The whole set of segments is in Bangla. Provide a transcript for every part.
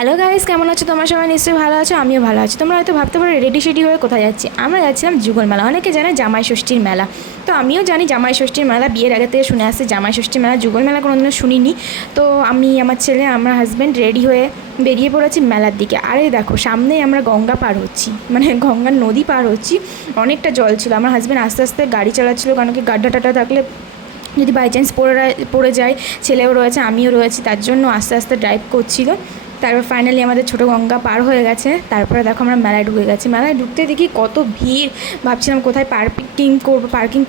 হ্যালো গাইস, কেমন আছো? তোমরা সবাই নিশ্চয়ই ভালো আছো, আমিও ভালো আছি। তোমরা হয়তো ভাবতে পারো রেডি সেডি হয়ে কোথায় যাচ্ছি। আমরা যাচ্ছিলাম যুগল মেলা। অনেকে জানে জামাই ষষ্ঠীর মেলা, তো আমিও জানি জামাই ষষ্ঠীর মেলা। বিয়ের আগে থেকে শুনে আসছি জামাই ষষ্ঠীর মেলা, যুগল মেলা কোনোদিনও শুনিনি। তো আমি, আমার ছেলে, আমার হাজব্যান্ড রেডি হয়ে বেরিয়ে পড়েছি মেলার দিকে। আরে দেখো, সামনেই আমরা গঙ্গা পার হচ্ছি, মানে গঙ্গার নদী পার হচ্ছি। অনেকটা জল ছিল। আমার হাজব্যান্ড আস্তে আস্তে গাড়ি চালাচ্ছিল, কারণ কি গাড্ডা টাড্ডা থাকলে যদি বাই চান্স পড়ে যায়, ছেলেও রয়েছে আমিও রয়েছি, তার জন্য আস্তে আস্তে ড্রাইভ করছিল। তারপর ফাইনালি আমাদের ছোটো গঙ্গা পার হয়ে গেছে। তারপরে দেখো আমরা মেলায় ঢুকে গেছি। মেলায় ঢুকতে দেখি কত ভিড়। ভাবছিলাম কোথায় পার্কিং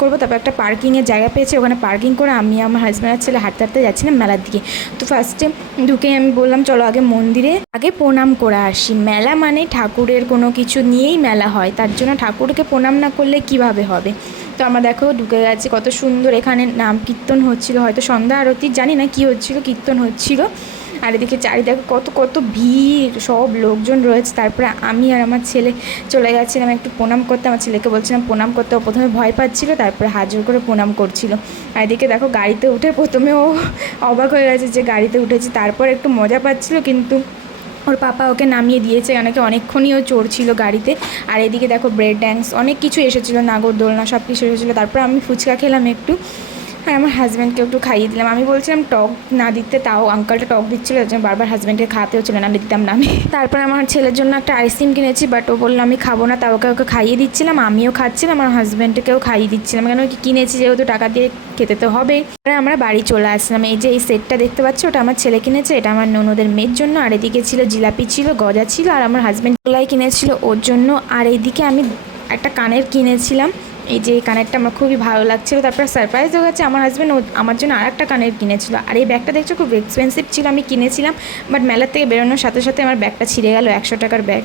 করবো। তারপর একটা পার্কিংয়ের জায়গা পেয়েছি, ওখানে পার্কিং করে আমি, আমার হাজব্যান্ডের ছেলে হাঁটতে হাঁটতে যাচ্ছিলাম মেলার দিকে। তো ফার্স্টে ঢুকেই আমি বললাম চলো আগে মন্দিরে আগে প্রণাম করে আসি। মেলা মানে ঠাকুরের কোনো কিছু নিয়েই মেলা হয়, তার জন্য ঠাকুরকে প্রণাম না করলে কিভাবে হবে। তো আমরা দেখো ঢুকে গেছি। কত সুন্দর এখানে নাম কীর্তন হচ্ছিল, হয়তো সন্ধ্যা আরতি, জানি না কী হচ্ছিল, কীর্তন হচ্ছিল। আর এদিকে চারিদিকে কত কত ভিড়, সব লোকজন রয়েছে। তারপরে আমি আর আমার ছেলে চলে গেছিলাম একটু প্রণাম করতে। আমার ছেলেকে বলছিলাম প্রণাম করতে, ও প্রথমে ভয় পাচ্ছিল, তারপরে হাত জোর করে প্রণাম করছিল। আর এদিকে দেখো গাড়িতে উঠে প্রথমে ও অবাক হয়ে গেছে যে গাড়িতে উঠেছি, তারপর একটু মজা পাচ্ছিল, কিন্তু ওর পাপা ওকে নামিয়ে দিয়েছে, কেন কি অনেকক্ষণই ও চড়ছিল গাড়িতে। আর এদিকে দেখো ব্রেক ড্যান্স অনেক কিছু এসেছিলো, নাগরদোলনা সব কিছু এসেছিলো। তারপর আমি ফুচকা খেলাম একটু, আর আমার হাজব্যান্ডকে একটু খাইয়ে দিলাম। আমি বলছিলাম টক না দিতে, তাও আঙ্কালটা টক দিচ্ছিলো, ওই জন্য বারবার হাজব্যান্ডকে খাওয়াতেও ছিল না, আমি দিতাম না আমি। তারপর আমার ছেলের জন্য একটা আইসক্রিম কিনেছি, বাট ও বললো আমি খাবো না, তাও ওকে খাইয়ে দিচ্ছিলাম, আমিও খাচ্ছিলাম, আমার হাজব্যান্ডকেও খাইয়ে দিচ্ছিলাম, কেন কি কিনেছি যেহেতু টাকা দিয়ে খেতে তো হবেই। আমরা বাড়ি চলে আসলাম। এই যে এই সেটটা দেখতে পাচ্ছ, ওটা আমার ছেলে কিনেছে, এটা আমার ননদের মেয়ের জন্য। আর এদিকে ছিল জিলাপি, ছিল গজা ছিল, আর আমার হাজব্যান্ড গোলাই কিনেছিল ওর জন্য। আর এইদিকে আমি একটা কানের কিনেছিলাম, এই যে এই কানেরটা আমার খুবই ভালো লাগছিলো। তারপর সারপ্রাইজ হয়ে গেছে, আমার হাজব্যান্ড আমার জন্য আর একটা কানের কিনেছিল। আর এই ব্যাগটা দেখছো খুব এক্সপেন্সিভ ছিল, আমি কিনেছিলাম, বাট মেলার থেকে বেরোনোর সাথে সাথে আমার ব্যাগটা ছিঁড়ে গেল, 100 টাকার ব্যাগ।